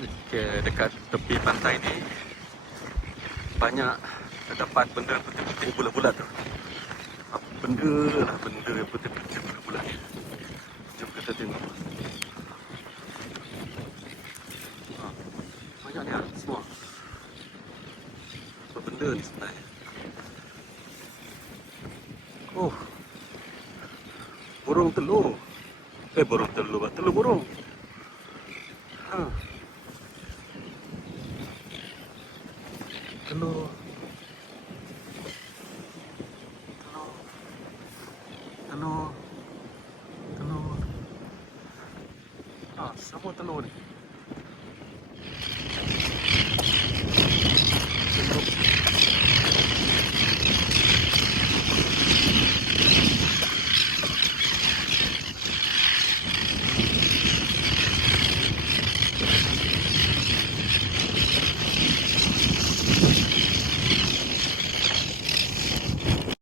Okay, dekat tepi pantai ni banyak terdapat benda putih-putih bulat-bulat tu. Apa benda lah benda yang putih-putih bulat-bulat ni. Jom kita tengok. Banyak ni lah semua. Apa benda ni sebenarnya? Oh, burung telur. Burung telur, telur burung. Ha. Telur